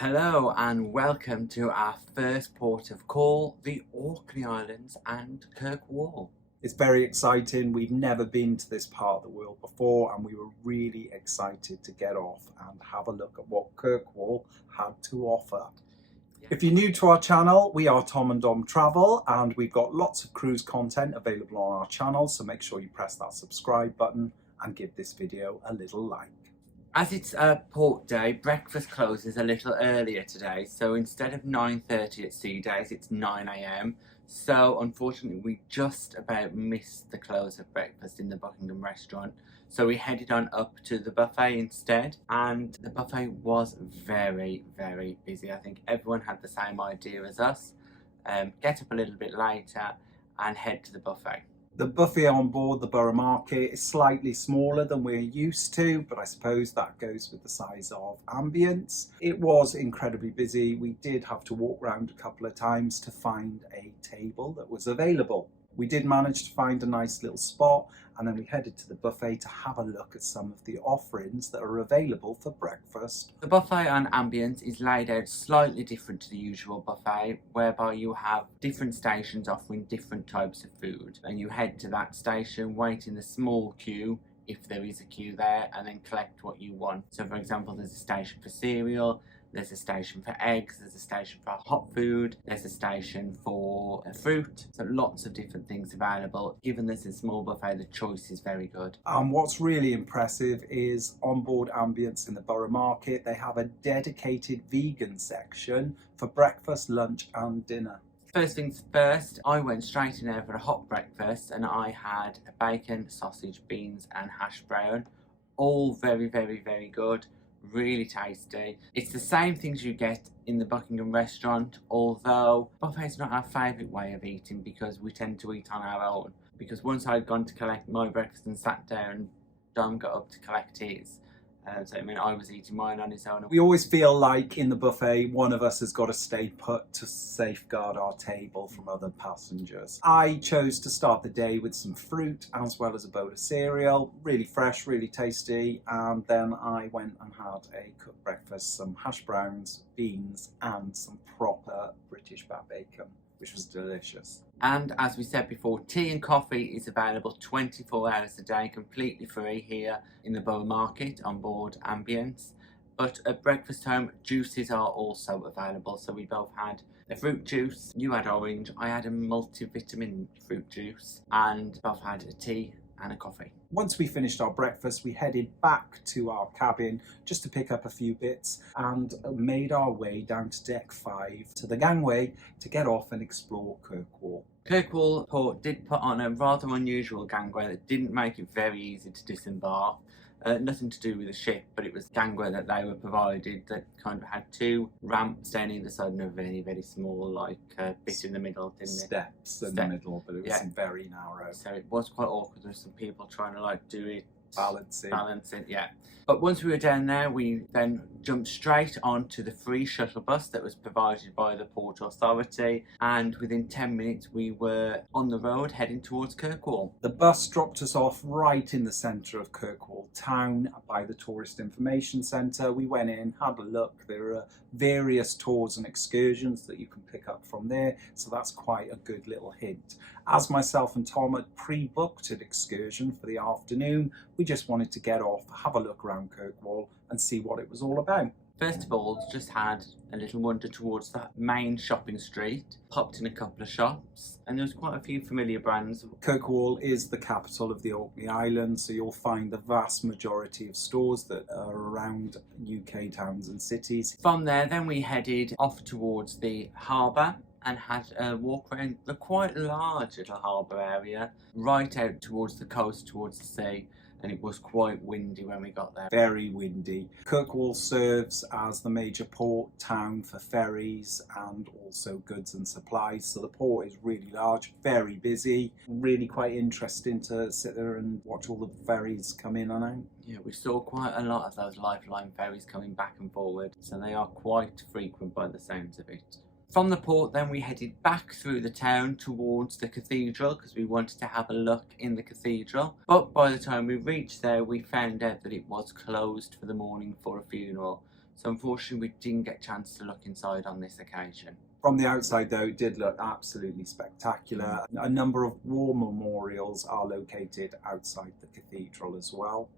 Hello and welcome to our first port of call, the Orkney Islands and Kirkwall. It's very exciting. We've never been to this part of the world before, and we were really excited to get off and have a look at what Kirkwall had to offer. If you're new to our channel, we are Tom and Dom Travel, and we've got lots of cruise content available on our channel, so make sure you press that subscribe button and give this video a little like. As it's a port day, breakfast closes a little earlier today, so instead of 9:30 at sea days, it's 9 AM. So unfortunately we just about missed the close of breakfast in the Buckingham restaurant. So we headed on up to the buffet instead, and the buffet was very busy. I think everyone had the same idea as us. Get up a little bit later and head to the buffet. The buffet on board the Borough market is slightly smaller than we're used to, but I suppose that goes with the size of Ambience. It was incredibly busy. We did have to walk around a couple of times to find a table that was available. We did manage to find a nice little spot, and then we headed to the buffet to have a look at some of the offerings that are available for breakfast. The buffet on Ambience is laid out slightly different to the usual buffet, whereby you have different stations offering different types of food, and you head to that station, wait in the small queue if there is a queue there, and then collect what you want. So for example, there's a station for cereal, there's a station for eggs, there's a station for hot food, there's a station for fruit. So lots of different things available. Given this is a small buffet, the choice is very good. And what's really impressive is onboard Ambience in the Borough market, they have a dedicated vegan section for breakfast, lunch and dinner. First things first, I went straight in there for a hot breakfast, and I had a bacon, sausage, beans and hash brown. All very good. Really tasty. It's the same things you get in the Buckingham restaurant, although buffet's not our favourite way of eating because we tend to eat on our own. Because once I'd gone to collect my breakfast and sat down, Dom got up to collect his. So I mean, I was eating mine on his own. We always feel like in the buffet, one of us has got to stay put to safeguard our table from other passengers. I chose to start the day with some fruit as well as a bowl of cereal, really fresh, really tasty. And then I went and had a cooked breakfast, some hash browns, beans, and some proper British bat bacon, which was delicious. And as we said before, tea and coffee is available 24 hours a day, completely free here in the Borough market on board Ambience. But at breakfast home, juices are also available. So we both had a fruit juice, you had orange, I had a multivitamin fruit juice, and both had a tea and a coffee. Once we finished our breakfast, we headed back to our cabin just to pick up a few bits and made our way down to deck 5 to the gangway to get off and explore Kirkwall. Kirkwall port did put on a rather unusual gangway that didn't make it very easy to disembark. Nothing to do with the ship, but it was gangway that they were provided that kind of had 2 ramps down either side and a very small bit in the middle, didn't it? Steps in the middle, but it was very narrow. So it was quite awkward. There were some people trying to do it, balancing, yeah. But once we were down there, we then jumped straight onto the free shuttle bus that was provided by the Port Authority, and within 10 minutes we were on the road heading towards Kirkwall. The bus dropped us off right in the centre of Kirkwall town by the Tourist Information Centre. We went in, had a look. There are various tours and excursions that you can pick up from there, so that's quite a good little hint. As myself and Tom had pre-booked an excursion for the afternoon, we just wanted to get off, have a look around Kirkwall and see what it was all about. First of all, just had a little wander towards the main shopping street, popped in a couple of shops, and there was quite a few familiar brands. Kirkwall is the capital of the Orkney Islands, so you'll find the vast majority of stores that are around UK towns and cities. From there, then we headed off towards the harbour and had a walk around the quite large little harbour area, right out towards the coast, towards the sea. And it was quite windy when we got there. Very windy. Kirkwall serves as the major port town for ferries and also goods and supplies. So the port is really large, very busy, really quite interesting to sit there and watch all the ferries come in and out. Yeah, we saw quite a lot of those lifeline ferries coming back and forward. So they are quite frequent by the sounds of it. From the port then we headed back through the town towards the cathedral because we wanted to have a look in the cathedral, but by the time we reached there we found out that it was closed for the morning for a funeral. So unfortunately we didn't get a chance to look inside on this occasion. From the outside though, it did look absolutely spectacular. A number of war memorials are located outside the cathedral as well.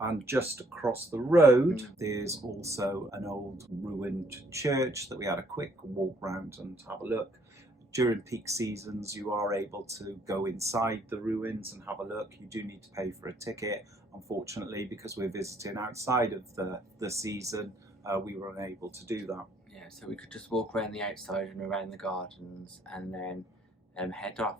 And just across the road, there's also an old ruined church that we had a quick walk round and have a look. During peak seasons, you are able to go inside the ruins and have a look. You do need to pay for a ticket. Unfortunately, because we're visiting outside of the season, we were unable to do that. Yeah, so we could just walk around the outside and around the gardens and then head off.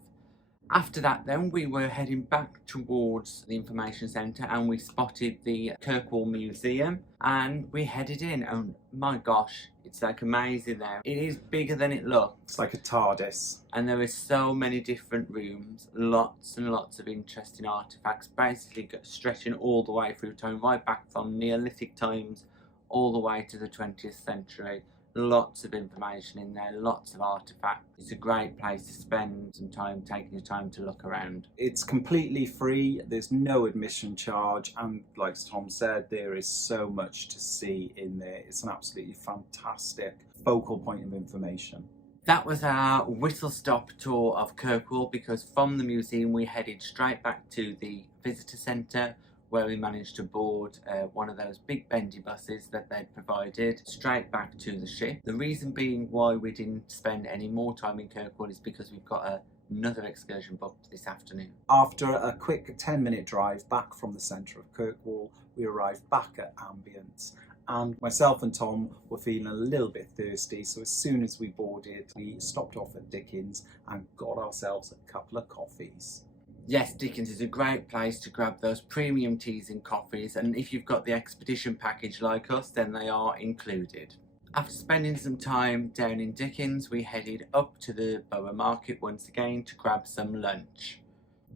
After that then we were heading back towards the information centre and we spotted the Kirkwall Museum and we headed in, and my gosh, it's like amazing there. It is bigger than it looks. It's like a TARDIS. And there are so many different rooms, lots and lots of interesting artefacts, basically stretching all the way through time, right back from Neolithic times all the way to the 20th century. Lots of information in there, lots of artefacts. It's a great place to spend some time, taking your time to look around. It's completely free, there's no admission charge, and like Tom said, there is so much to see in there. It's an absolutely fantastic focal point of information. That was our whistle-stop tour of Kirkwall, because from the museum we headed straight back to the visitor centre, where we managed to board one of those big bendy buses that they'd provided straight back to the ship. The reason being why we didn't spend any more time in Kirkwall is because we've got another excursion booked this afternoon. After a quick 10-minute drive back from the centre of Kirkwall, we arrived back at Ambience, and myself and Tom were feeling a little bit thirsty, so as soon as we boarded we stopped off at DICKENS and got ourselves a couple of coffees. Yes, DICKENS is a great place to grab those premium teas and coffees, and if you've got the expedition package like us, then they are included. After spending some time down in DICKENS, we headed up to the Borough Market once again to grab some lunch.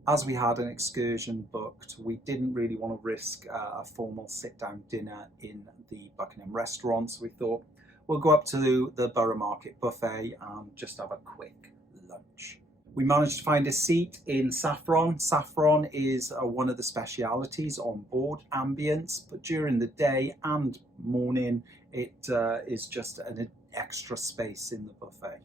As we had an excursion booked, we didn't really want to risk a formal sit-down dinner in the Buckingham restaurant, so we thought we'll go up to the Borough Market buffet and just have a quick lunch. We managed to find a seat in saffron. Saffron is one of the specialities on board Ambience, but during the day and morning it is just an extra space in the buffet.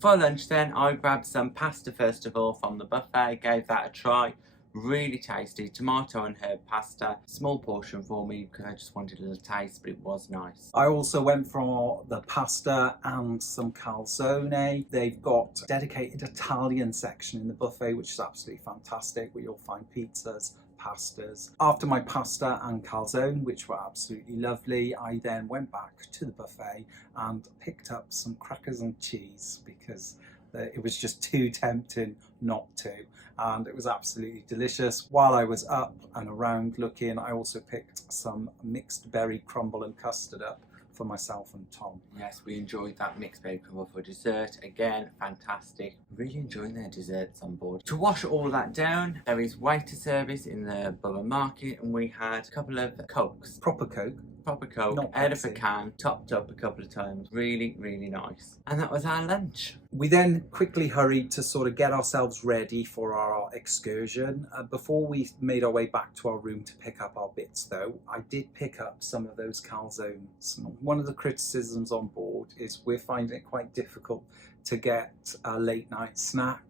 For lunch then, I grabbed some pasta first of all from the buffet, gave that a try. Really tasty, tomato and herb pasta. Small portion for me because I just wanted a little taste, but it was nice. I also went for the pasta and some calzone. They've got a dedicated Italian section in the buffet, which is absolutely fantastic, where you'll find pizzas, pastas. After my pasta and calzone, which were absolutely lovely, I then went back to the buffet and picked up some crackers and cheese because it was just too tempting not to, and it was absolutely delicious. While I was up and around looking, I also picked some mixed berry crumble and custard up for myself and Tom. Yes, we enjoyed that mixed berry crumble for dessert. Again, fantastic. Really enjoying their desserts on board. To wash all of that down, there is waiter service in the Borough Market, and we had a couple of Cokes. Proper Coke. Proper Coke, Not out of a Pepsi. can, topped up a couple of times. Really, really nice. And that was our lunch. We then quickly hurried to sort of get ourselves ready for our excursion. Before we made our way back to our room to pick up our bits though, I did pick up some of those calzones. One of the criticisms on board is we're finding it quite difficult to get a late night snack.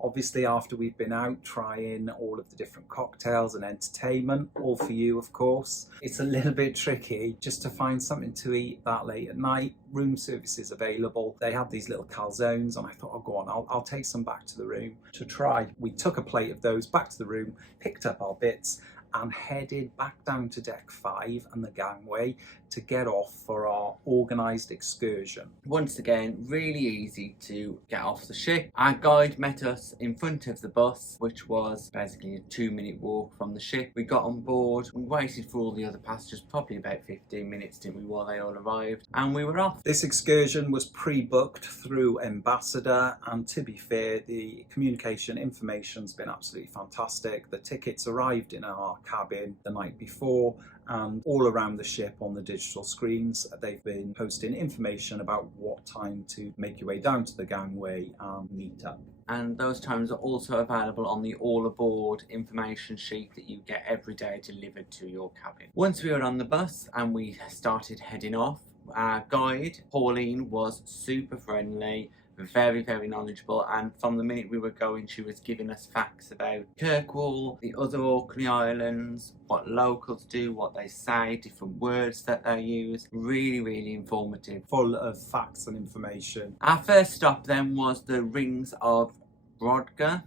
Obviously, after we've been out trying all of the different cocktails and entertainment, all for you, of course, it's a little bit tricky just to find something to eat that late at night. Room service is available. They had these little calzones, and I thought, oh, go on, I'll take some back to the room to try. We took a plate of those back to the room, picked up our bits, and headed back down to deck 5 and the gangway to get off for our organised excursion. Once again, really easy to get off the ship. Our guide met us in front of the bus, which was basically a 2-minute walk from the ship. We got on board, we waited for all the other passengers, probably about 15 minutes, didn't we, while they all arrived, and we were off. This excursion was pre-booked through Ambassador, and to be fair, the communication information's been absolutely fantastic. The tickets arrived in our cabin the night before, and all around the ship on the digital screens they've been posting information about what time to make your way down to the gangway and meet up. And those times are also available on the all aboard information sheet that you get every day delivered to your cabin. Once we were on the bus and we started heading off, Our guide, Pauline, was super friendly, very, very knowledgeable, and from the minute we were going, she was giving us facts about Kirkwall, the other Orkney Islands, what locals do, what they say, different words that they use. Really, really informative. Full of facts and information. Our first stop then was the Rings of Brodgar,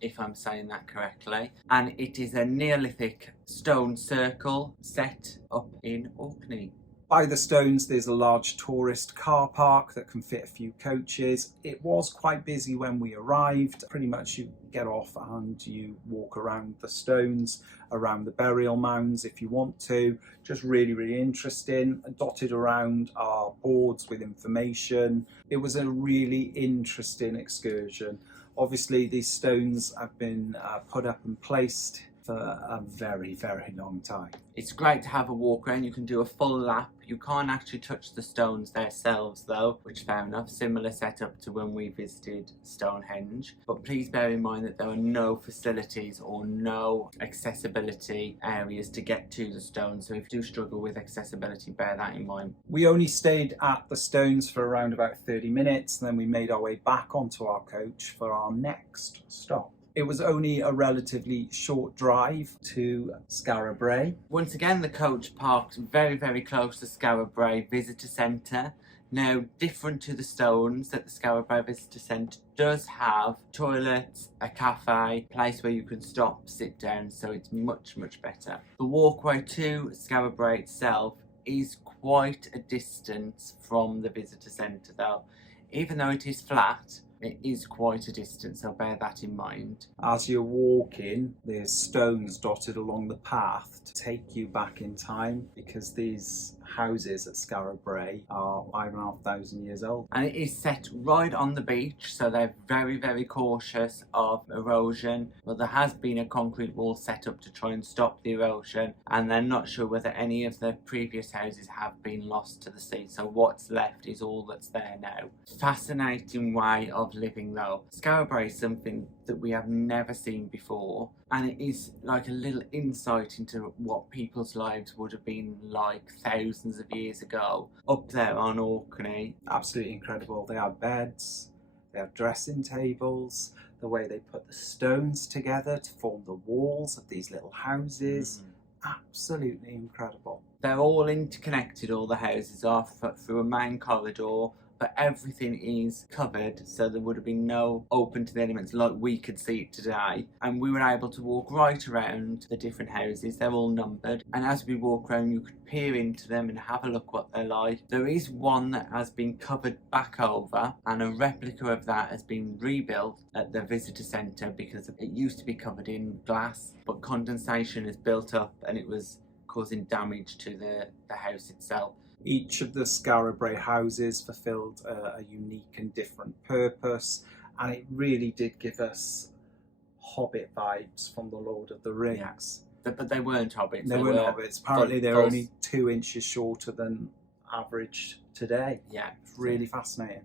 if I'm saying that correctly, and it is a Neolithic stone circle set up in Orkney. By the stones there's a large tourist car park that can fit a few coaches. It was quite busy when we arrived. Pretty much you get off and you walk around the stones, around the burial mounds if you want to. Just really, really interesting. Dotted around are boards with information. It was a really interesting excursion. Obviously these stones have been put up and placed for a very, very long time. It's great to have a walk around. You can do a full lap. You can't actually touch the stones themselves though, which fair enough, similar setup to when we visited Stonehenge. But please bear in mind that there are no facilities or no accessibility areas to get to the stones. So if you do struggle with accessibility, bear that in mind. We only stayed at the stones for around about 30 minutes, and then we made our way back onto our coach for our next stop. It was only a relatively short drive to Skara Brae. Once again, the coach parked very, very close to Skara Brae Visitor Centre. Now, different to the stones, that the Skara Brae Visitor Centre does have toilets, a cafe, a place where you can stop, sit down, so it's much, much better. The walkway to Skara Brae itself is quite a distance from the visitor centre though. Even though it is flat, it is quite a distance, so bear that in mind. As you're walking, there's stones dotted along the path to take you back in time, because these houses at Skara Brae are 5,500 years old. And it is set right on the beach, so they're very, very cautious of erosion. But there has been a concrete wall set up to try and stop the erosion, and they're not sure whether any of the previous houses have been lost to the sea, so what's left is all that's there now. Fascinating way of living though. Skara Brae is something that we have never seen before, and it is like a little insight into what people's lives would have been like thousands of years ago up there on Orkney. Absolutely incredible. They have beds, they have dressing tables, the way they put the stones together to form the walls of these little houses. Absolutely incredible. They're all interconnected, all the houses are, through a main corridor, but everything is covered, so there would have been no open to the elements like we could see it today. And we were able to walk right around the different houses. They're all numbered, and as we walk around you could peer into them and have a look what they're like. There is one that has been covered back over, and a replica of that has been rebuilt at the visitor centre, because it used to be covered in glass, but condensation has built up and it was causing damage to the house itself. Each of the Skara Brae houses fulfilled a unique and different purpose, and it really did give us Hobbit vibes from the Lord of the Rings. Yeah. But they weren't hobbits. They weren't hobbits. Apparently they're only 2 inches shorter than average today. Yeah. It's really fascinating.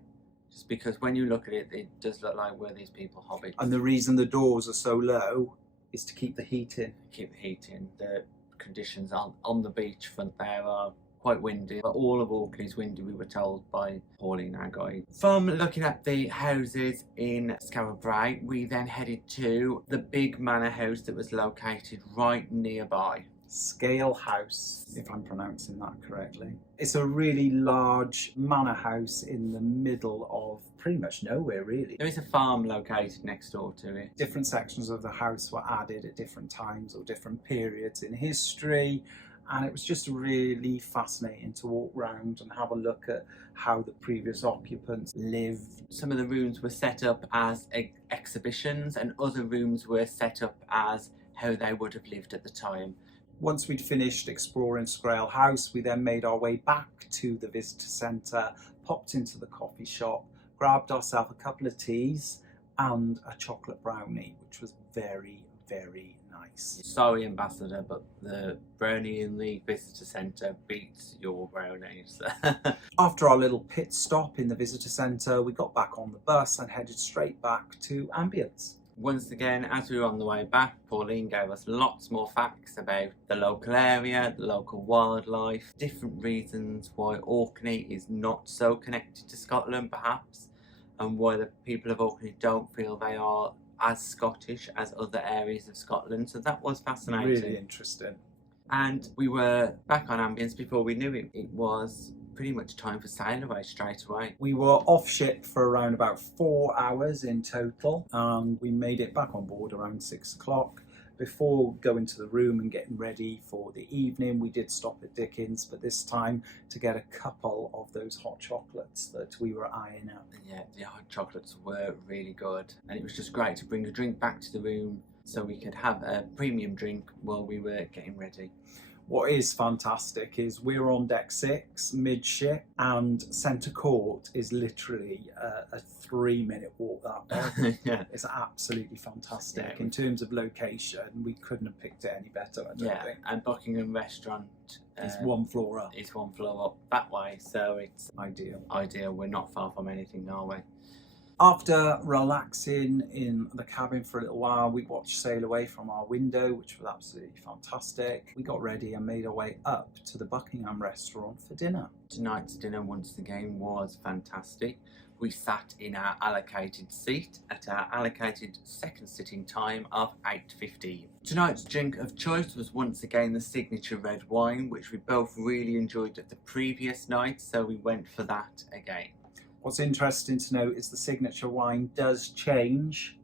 Just because when you look at it, it does look like, were these people hobbits? And the reason the doors are so low is to keep the heat in. Keep the heat in. The conditions on the beachfront there are quite windy, but all of Orkney is windy, we were told by Pauline, our guide. From looking at the houses in Skara Brae, we then headed to the big manor house that was located right nearby. Skaill House, if I'm pronouncing that correctly. It's a really large manor house in the middle of pretty much nowhere, really. There is a farm located next door to it. Different sections of the house were added at different times or different periods in history, and it was just really fascinating to walk around and have a look at how the previous occupants lived. Some of the rooms were set up as exhibitions, and other rooms were set up as how they would have lived at the time. Once we'd finished exploring Skaill House, we then made our way back to the visitor centre, popped into the coffee shop, grabbed ourselves a couple of teas and a chocolate brownie, which was very, very nice. Sorry, Ambassador, but the brownie in the visitor centre beats your brownies. After our little pit stop in the visitor centre, we got back on the bus and headed straight back to Ambience. Once again, as we were on the way back, Pauline gave us lots more facts about the local area, the local wildlife, different reasons why Orkney is not so connected to Scotland perhaps, and why the people of Orkney don't feel they are as Scottish as other areas of Scotland. So that was fascinating. Really interesting. And we were back on Ambience before we knew it. It was pretty much time for sail away straight away. We were off ship for around about 4 hours in total, and we made it back on board around 6 o'clock. Before going to the room and getting ready for the evening, we did stop at Dickens, but this time to get a couple of those hot chocolates that we were eyeing up. Yeah, the hot chocolates were really good, and it was just great to bring a drink back to the room so we could have a premium drink while we were getting ready. What is fantastic is we're on deck 6, midship, and centre court is literally a 3-minute walk that way. Yeah. It's absolutely fantastic. Yeah. In terms of location, we couldn't have picked it any better, I don't think. And Buckingham restaurant It's 1 floor up. It's 1 floor up that way, so it's Ideal. We're not far from anything, are we? After relaxing in the cabin for a little while, we watched sail away from our window, which was absolutely fantastic. We got ready and made our way up to the Buckingham restaurant for dinner. Tonight's dinner once again was fantastic. We sat in our allocated seat at our allocated second sitting time of 8:15. Tonight's drink of choice was once again the signature red wine, which we both really enjoyed at the previous night, so we went for that again. What's interesting to note is the signature wine does change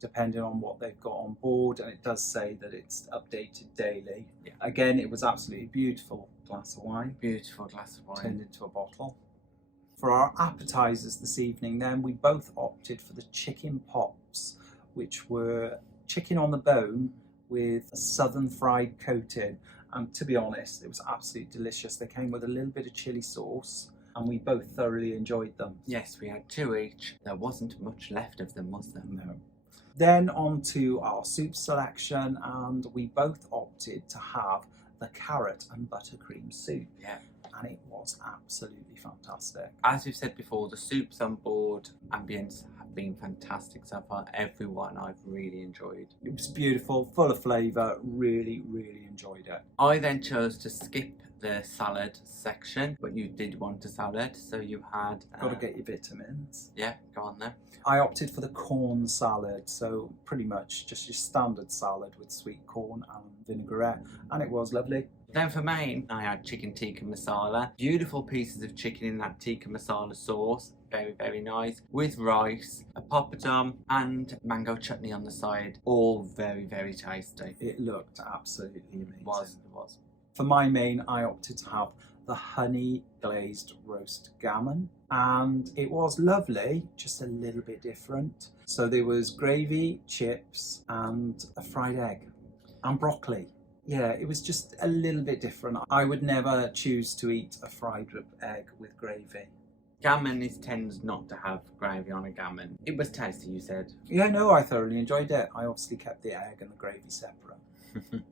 depending on what they've got on board, and it does say that it's updated daily. Yeah. Again, it was absolutely beautiful glass of wine. Beautiful glass of wine. Turned into a bottle. For our appetisers this evening then, we both opted for the chicken pops, which were chicken on the bone with a southern fried coating. And to be honest, it was absolutely delicious. They came with a little bit of chilli sauce, and we both thoroughly enjoyed them. Yes, we had 2 each. There wasn't much left of them, was there? No. Then on to our soup selection, and we both opted to have the carrot and buttercream soup. Yeah. And it was absolutely fantastic. As we've said before, the soups on board Ambience have been fantastic so far. Everyone I've really enjoyed. It was beautiful, full of flavour, really, really enjoyed it. I then chose to skip the salad section, but you did want a salad, so you had... Got to get your vitamins. Yeah, go on then. I opted for the corn salad, so pretty much just your standard salad with sweet corn and vinaigrette, and it was lovely. Then for main, I had chicken tikka masala. Beautiful pieces of chicken in that tikka masala sauce. Very, very nice. With rice, a poppadom and mango chutney on the side. All very, very tasty. It looked absolutely amazing. It was. For my main, I opted to have the honey glazed roast gammon, and it was lovely, just a little bit different. So there was gravy, chips and a fried egg and broccoli. Yeah, it was just a little bit different. I would never choose to eat a fried egg with gravy. Gammon tends not to have gravy on a gammon. It was tasty, you said. Yeah, no, I thoroughly enjoyed it. I obviously kept the egg and the gravy separate.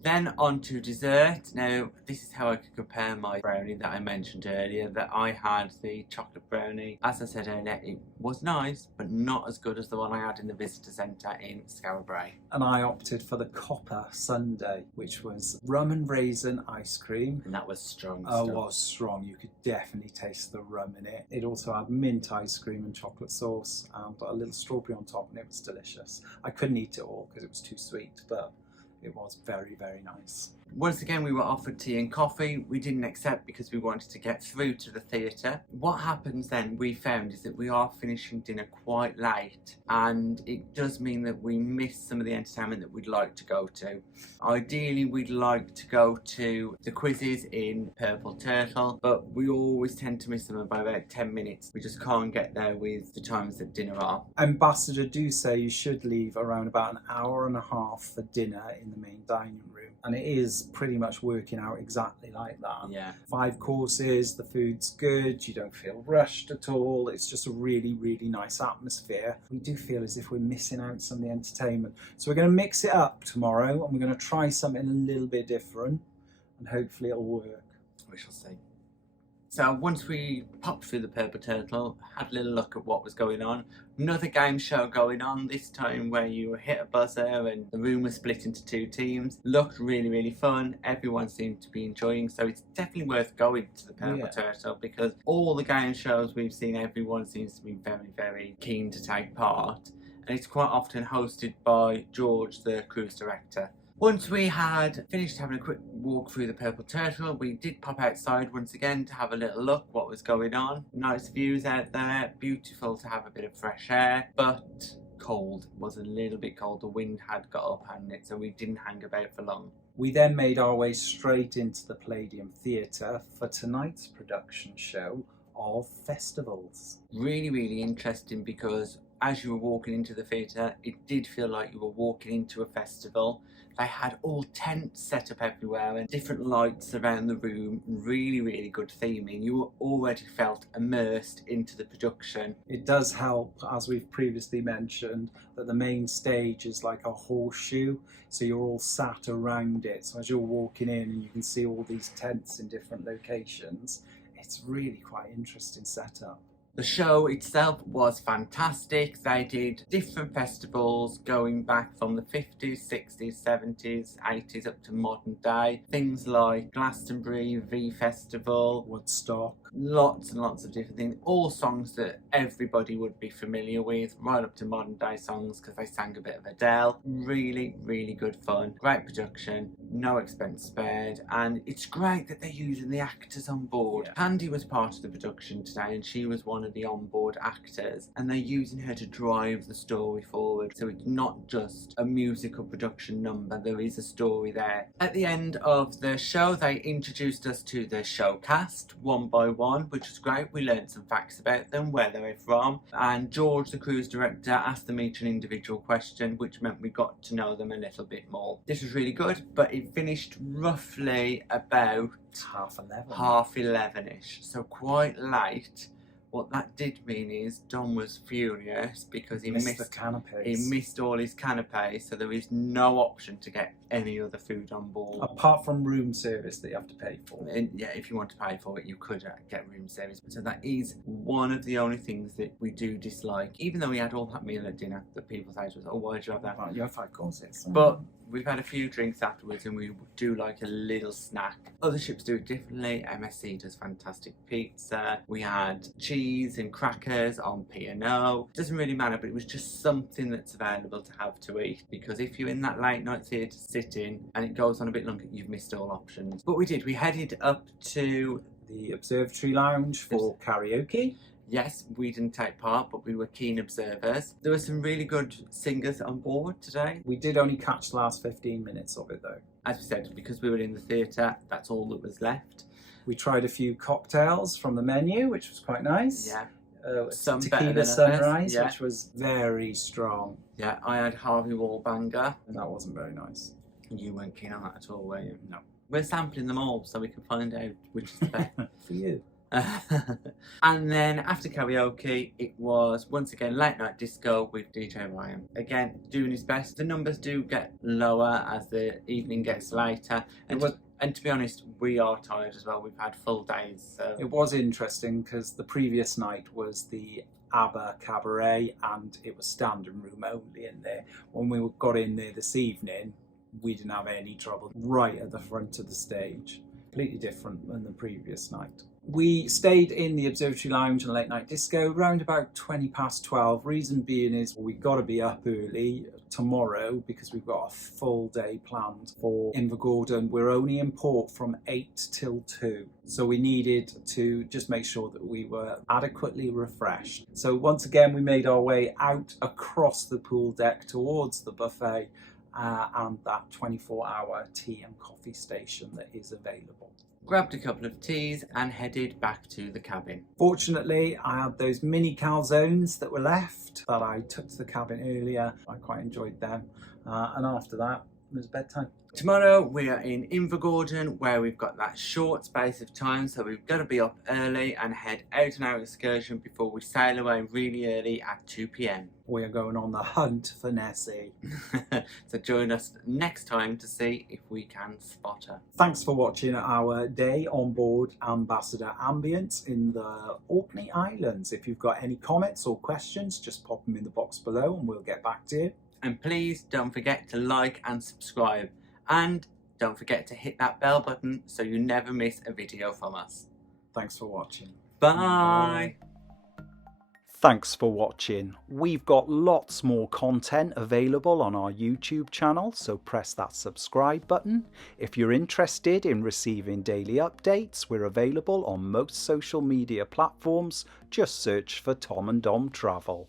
Then on to dessert. Now, this is how I could compare my brownie that I mentioned earlier, that I had the chocolate brownie. As I said earlier, it was nice, but not as good as the one I had in the visitor centre in Skara, Brae. And I opted for the copper sundae, which was rum and raisin ice cream. And that was strong Oh, stuff. it was strong. You could definitely taste the rum in it. It also had mint ice cream and chocolate sauce and a little strawberry on top, and it was delicious. I couldn't eat it all because it was too sweet, but it was very, very nice. Once again, we were offered tea and coffee. We didn't accept because we wanted to get through to the theatre. What happens then, we found, is that we are finishing dinner quite late, and it does mean that we miss some of the entertainment that we'd like to go to. Ideally, we'd like to go to the quizzes in Purple Turtle, but we always tend to miss them by about 10 minutes. We just can't get there with the times that dinner are. Ambassador do say you should leave around about an hour and a half for dinner in the main dining room, and it is pretty much working out exactly like that. Yeah. 5 courses, the food's good, you don't feel rushed at all, it's just a really, really nice atmosphere. We do feel as if we're missing out some of the entertainment. So we're going to mix it up tomorrow, and we're going to try something a little bit different, and hopefully it'll work. We shall see. So once we popped through the Purple Turtle, had a little look at what was going on. Another game show going on, this time where you hit a buzzer and the room was split into 2 teams. Looked really, really fun. Everyone seemed to be enjoying, so it's definitely worth going to the Purple Turtle, because all the game shows we've seen, everyone seems to be very, very keen to take part. And it's quite often hosted by George, the cruise director. Once we had finished having a quick walk through the Purple Turtle, we did pop outside once again to have a little look what was going on. Nice views out there, beautiful to have a bit of fresh air, but cold. It was a little bit cold. The wind had got up on it, so we didn't hang about for long. We then made our way straight into the Palladium Theatre for tonight's production show of Festivals. Really, really interesting, because as you were walking into the theatre, it did feel like you were walking into a festival. They had all tents set up everywhere and different lights around the room. Really, really good theming. You already felt immersed into the production. It does help, as we've previously mentioned, that the main stage is like a horseshoe, so you're all sat around it. So as you're walking in and you can see all these tents in different locations, it's really quite an interesting setup. The show itself was fantastic. They did different festivals going back from the 50s, 60s, 70s, 80s up to modern day. Things like Glastonbury, V Festival, Woodstock. Lots and lots of different things. All songs that everybody would be familiar with, right up to modern day songs, because they sang a bit of Adele. Really, really good fun. Great production, no expense spared, and it's great that they're using the actors on board. Yeah. Candy was part of the production today, and she was one of the onboard actors, and they're using her to drive the story forward, so it's not just a musical production number, there is a story there. At the end of the show, they introduced us to the show cast one by one, which was great. We learned some facts about them, where they were from, and George, the cruise director, asked them each an individual question, which meant we got to know them a little bit more. This was really good, but it finished roughly about half 11ish, so quite late. What that did mean is Dom was furious because he missed the canapes. He missed all his canapes, so there is no option to get any other food on board. Apart from room service that you have to pay for. And yeah, if you want to pay for it, you could get room service. So that is one of the only things that we do dislike. Even though we had all that meal at dinner, that people say to us, oh, why did you have that? Well, you have 5 courses. But we've had a few drinks afterwards, and we do like a little snack. Other ships do it differently. MSC does fantastic pizza. We had cheese and crackers on P&O. Doesn't really matter, but it was just something that's available to have to eat, because if you're in that late night theatre sitting and it goes on a bit longer, you've missed all options. But we did. We headed up to the Observatory Lounge for karaoke. Yes, we didn't take part, but we were keen observers. There were some really good singers on board today. We did only catch the last 15 minutes of it though. As we said, because we were in the theatre, that's all that was left. We tried a few cocktails from the menu, which was quite nice. Yeah. Some tequila sunrise, yeah, which was very strong. Yeah, I had Harvey Wallbanger. And that wasn't very nice. You weren't keen on that at all, were you? No. We're sampling them all so we can find out which is the best. For you. And then after karaoke, it was once again late night disco with DJ Ryan. Again, doing his best. The numbers do get lower as the evening gets later. And to be honest, we are tired as well. We've had full days. So. It was interesting because the previous night was the ABBA Cabaret and it was standing room only in there. When we got in there this evening, we didn't have any trouble. Right at the front of the stage. Completely different than the previous night. We stayed in the Observatory Lounge and Late Night Disco round about 12:20. Reason being is we've got to be up early tomorrow because we've got a full day planned for INVERGORDON. We're only in port from 8 till 2. So we needed to just make sure that we were adequately refreshed. So once again, we made our way out across the pool deck towards the buffet and that 24-hour tea and coffee station that is available. Grabbed a couple of teas and headed back to the cabin. Fortunately, I had those mini calzones that were left that I took to the cabin earlier. I quite enjoyed them. And after that, It was bedtime. Tomorrow we are in Invergordon, where we've got that short space of time, so we've got to be up early and head out on our excursion before we sail away really early at 2 p.m. We are going on the hunt for Nessie. So join us next time to see if we can spot her. Thanks for watching our day on board Ambassador Ambience in the Orkney Islands. If you've got any comments or questions, just pop them in the box below and we'll get back to you. And please don't forget to like and subscribe. And don't forget to hit that bell button so you never miss a video from us. Thanks for watching. Bye! Thanks for watching. We've got lots more content available on our YouTube channel, so press that subscribe button. If you're interested in receiving daily updates, we're available on most social media platforms. Just search for Tom and Dom Travel.